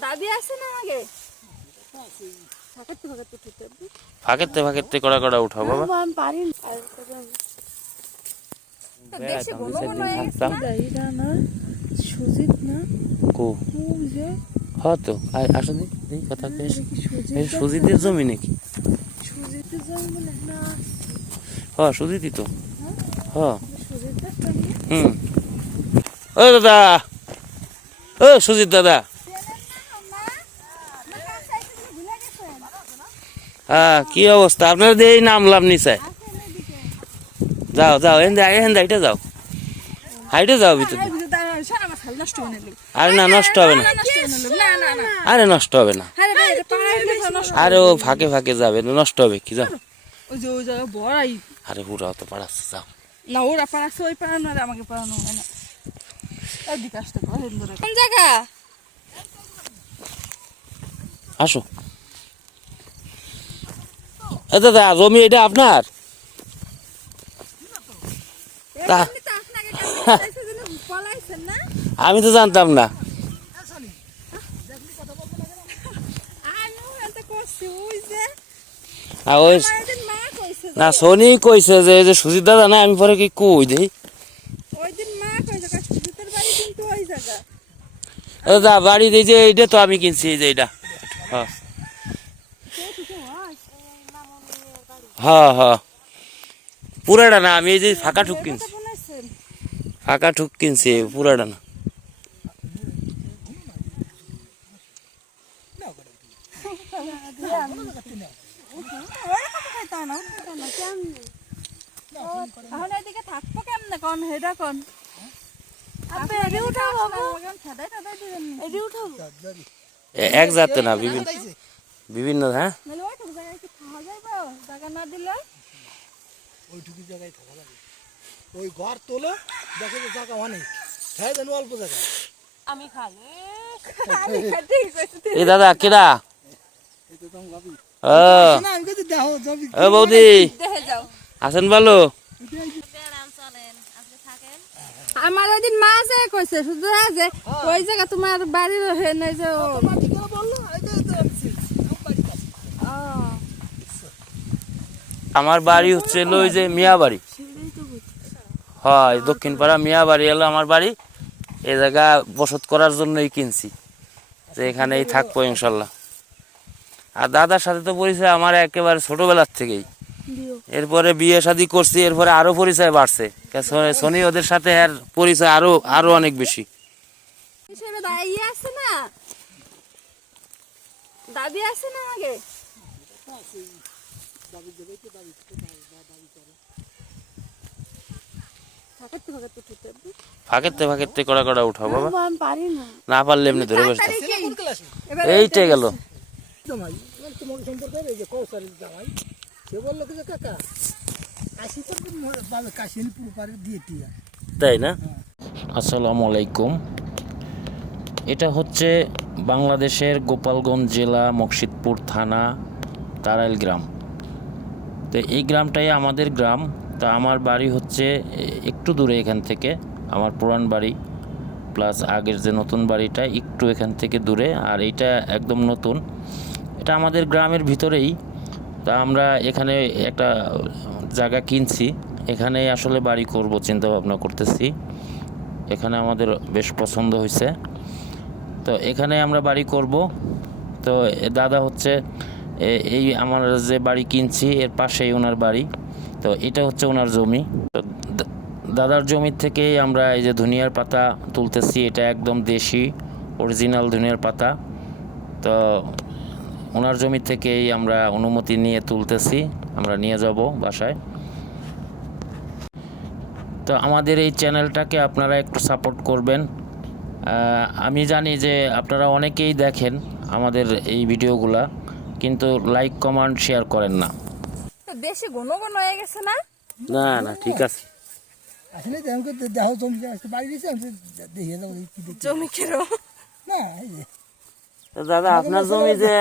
দাদি আছে না আগে ফাঁকেতে ফাঁকেতে কড়া কড়া উঠাও বাবা। আমি পারি না। সুজিত না কো হ্যাঁ তো আসো দি এই কথা সুজিতের জমি নাকি? সুজিতের জমি বলে না। হ্যাঁ সুজিতই তো। হ্যাঁ ও দাদা, ও সুজিত দাদা, হ্যাঁ কি অবস্থা আপনার? এই নামলাম নিচে, যাও যাও হেন্দা যাও, হাইটে যাও ভিতরে। আরে না নষ্ট হবে না, আরে নষ্ট হবে না, আরে ও ফাঁকে ফাঁকে যাবে, নষ্ট হবে কি? যাও আরে ওরাও তো পাড়াচ্ছে, যাও না ওরা পাড়াচ্ছে, ওই পাড়ানো আর আমাকে পাড়ানো হয় না। এদিকে আসতে কোন জায়গা? আসো দাদা, জমি এটা আপনার? আমি তো জানতাম না। না সোনি কইছে যে সুজিত দাদা না, আমি পরে কি কই দেই দাদা বাড়ি দিই যে এইটা তো আমি কিনছি, এই যে এইটা। হ্যাঁ হ্যাঁ হ্যাঁ পুরাটা না, আমি এই যে ফাঁকা ঠুক কিনছি, ফাঁকা ঠুক কিনছি, পুরাটা না। এক জাতে না, বিভিন্ন বিভিন্ন। হ্যাঁ ওই ঘর তোলো, দেখো যে জায়গা অনেক, হ্যাঁ জানো অল্প জায়গা। আমি খাই এই দাদা কেডা? ও বৌদি আছেন ভালো? আমার ওইদিন মা যে কইছে শুধু যে ওই জায়গা তোমার বাড়ির নাই যে আমার বাড়ি হচ্ছে ওই যে মিয়া বাড়ি, হয় দক্ষিণ পাড়া মিয়া বাড়ি এলো আমার বাড়ি। এই জায়গা বসত করার জন্যই কিনছি, যে এখানেই থাকবো ইনশাল্লাহ। আর দাদার সাথে তো পরিচয় আমার একেবারে ছোটবেলার থেকেই, এরপরে বিয়ে শাদী করছি, এরপরে আরো পরিচয় বাড়ছে। শনি ওদের সাথে আর পরিচয় আরো অনেক বেশি। দাদি আছে না আগে ফাঁকেতে ফাঁকেতে কড়া কড়া উঠাও বাবা। আমি পারি না, না পারলে এমনি ধরে বসে এইটাই গেল। তোমাকে সম্পর্কে এই যে কৌশলের জামাই, সে বললো কি যে কাকা কাশি করবে, কাশি পুরো পারে দিয়ে টিয়া, তাই না? আসসালামু আলাইকুম। এটা হচ্ছে বাংলাদেশের গোপালগঞ্জ জেলা, মকসিদপুর থানা, তারাইল গ্রাম। তো এই গ্রামটাই আমাদের গ্রাম। তা আমার বাড়ি হচ্ছে একটু দূরে এখান থেকে, আমার পুরান বাড়ি প্লাস আগের যে নতুন বাড়িটা একটু এখান থেকে দূরে, আর এইটা একদম নতুন। এটা আমাদের গ্রামের ভিতরেই। তা আমরা এখানে একটা জায়গা কিনছি, এখানে আসলে বাড়ি করব চিন্তা ভাবনা করতেছি। এখানে আমাদের বেশ পছন্দ হয়েছে, তো এখানে আমরা বাড়ি করব। তো দাদা হচ্ছে এই আমার যে বাড়ি কিনছি এর পাশেই ওনার বাড়ি, তো এটা হচ্ছে ওনার জমি। তো দাদার জমির থেকেই আমরা এই যে ধনিয়ার পাতা তুলতেছি, এটা একদম দেশি অরিজিনাল ধনিয়ার পাতা। তো ওনার জমি থেকেই আমরা অনুমতি নিয়ে তুলতেছি, আমরা নিয়ে যাব বাসায়। তো আমাদের এই চ্যানেলটাকে আপনারা একটু সাপোর্ট করবেন। আমি জানি যে আপনারা অনেকেই দেখেন আমাদের এই ভিডিওগুলা, কিন্তু লাইক কমেন্ট শেয়ার করেন না। তো বেশি ঘন ঘন হয়ে গেছে না? না না ঠিক আছে। আসলে দেখো জমি বাড়ি দিয়েছে, দেখে যাবো জমি কেন না। দাদা আপনার জমি যে